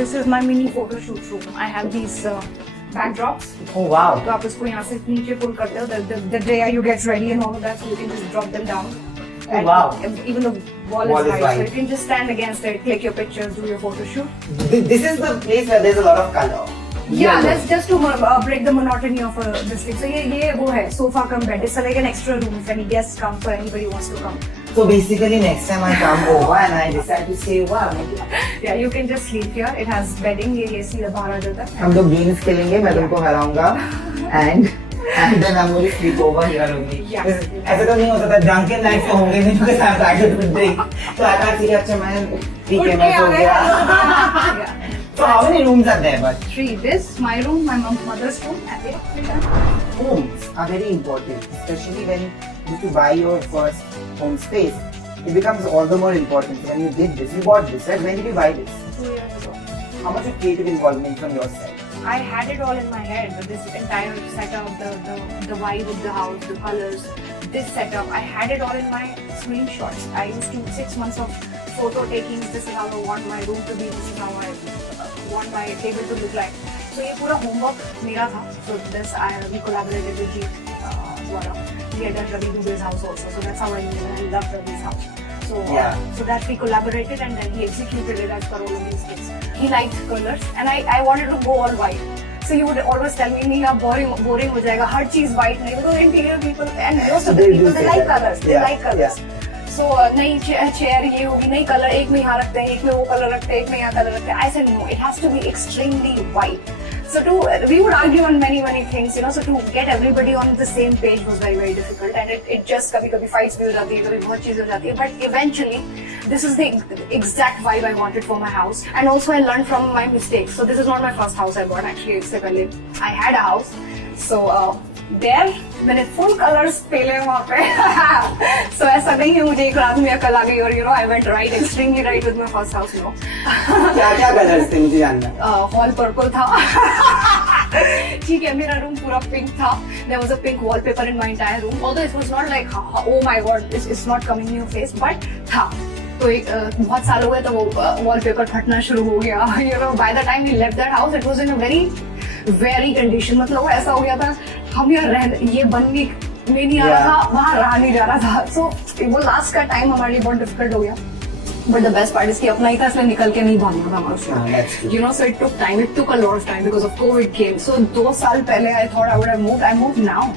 this is my mini photo shoot room. I have these backdrops. Oh wow. तो आप इसको यहाँ से नीचे pull करते हो. The day you get ready and all of that, so you can just drop them down. Oh wow. Even the wall is high, so you can just stand against it, click your pictures, do your photo shoot. This is the place where there's a lot of color. Yeah, that's just to break the monotony of this thing. So ये वो है sofa cum bed. It's like an extra room if any guests come, for anybody who wants to come. So basically next time I come over and I decide to stay over. Yeah, you can just sleep here. It has bedding. ये सीधा बाहर आ जाता है. हम लोग games खेलेंगे, मैं तुमको हराऊंगा and then I'm going to sleep over here only. Yeah. ऐसा तो नहीं होता था, drunken nights तो होंगे नहीं because I'm tired to drink. So I can't see अच्छा मैं ठीक है मैं सो गया. So how many rooms are there? But 3. This, my room, my mother's room, and homes are very important, especially when you buy your first home space. It becomes all the more important. When you did this, you bought this, right? When did you buy this? 2 years ago. How much of creative involvement from your side? I had it all in my head, but this entire setup, the vibe of the house, the colors, this setup, I had it all in my screenshots. I used to 6 months of photo takings. This is how I want my room to be. This is how I want my table to look like. So ये पूरा homework मेरा था. So this we collaborated with Jeet Wara. We had done Ravi Dubey's house also. So that's how I knew, and I loved Ravi's house. So so that we collaborated and then he executed it as per all of these things. He liked colors and I wanted to go all white. So he would always tell me, नहीं आप boring हो जाएगा, हर चीज white नहीं, because interior people and most of the people they like colors, they like colors. So नई chair ये होगी, नई color एक में यहाँ रखते हैं, एक में वो color रखते हैं, एक में यहाँ color रखते हैं. I said no, it has to be extremely white. So we would argue on many things, you know. So to get everybody on the same page was very difficult, and it just कभी fights भी हो जाती है, कभी बहुत चीजें हो जाती है. But eventually, this is the exact vibe I wanted for my house, and also I learned from my mistakes. So this is not my first house I bought actually. इससे पहले I had a house, so there मैंने full colors पेले वहाँ पे. So ऐसा नहीं है मुझे एक रात में अकल आ गई और you know I went right, extremely right with my first house, you know. क्या colors थे मुझे जानना. Hall purple था. ठीक है, मेरा रूम पूरा पिंक था. There was a pink wallpaper in my entire room. Although it was not like oh my god, it's not coming in your face, but था. तो एक बहुत साल हो गए तो वो wallpaper फटना शुरू हो गया. You know, by the time we left that house, it was in a very condition. मतलब वो ऐसा हो गया था, हम यहाँ ये बनने में नहीं आ रहा था, वहाँ रहा नहीं जा रहा था. So वो लास्ट का टाइम हमारे लिए बहुत डिफिकल्ट हो गया. But the best part is कि अपना ही था, इसलिए निकल के नहीं भागना था हमारे. You know, so it took time. It took a lot of time because of COVID came. So 2 साल पहले I thought I would have moved. I moved now,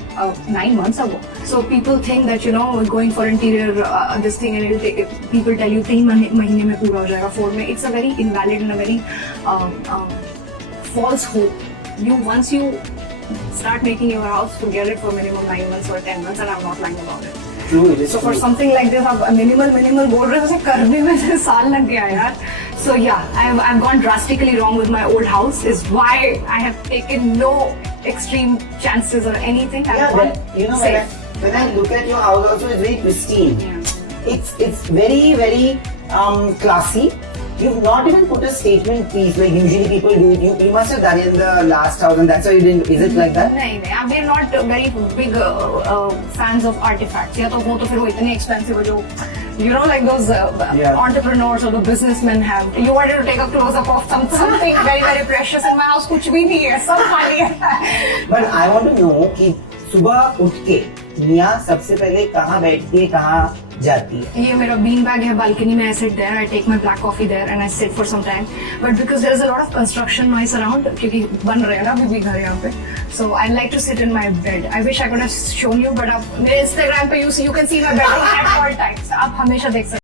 9 months ago. So people think that you know going for interior this thing and it'll take. People tell you 3 महीने में पूरा हो जाएगा, 4 में. It's a very invalid and a very false hope. Once you start making your house, forget it for minimum 9 months or 10 months, and I'm not lying about it. So for something like this, आप minimal बोल रहे हो, उसे करने में से साल लग गया यार. So yeah, I've gone drastically wrong with my old house. Is why I have taken no extreme chances or anything. You know, when I look at your house, also it's very pristine. Yeah. It's very classy. You've not even put a statement piece like usually people do it. You must have done it in the last house, and that's why you didn't. Is it like that? नहीं, we're not very big fans of artifacts. या तो वो तो फिर वो इतने expensive है जो, you know, like those entrepreneurs or the businessmen have. You wanted to take a close up of something very precious in my house. कुछ भी नहीं है, सब खाली है. But I want to know कि सुबह उठ के मियाँ सबसे पहले कहाँ बैठती है, कहाँ जाती है? ये मेरा bean bag है balcony में. I sit there, I take my black coffee there and I sit for some time. But because there is a lot of construction noise around, क्योंकि बन रहे हैं ना अभी भी घर यहाँ पे, so I like to sit in my bed. I wish I could have shown you, but आप मेरे Instagram पे you can see my bedroom at all times. आप हमेशा देख सकते हैं.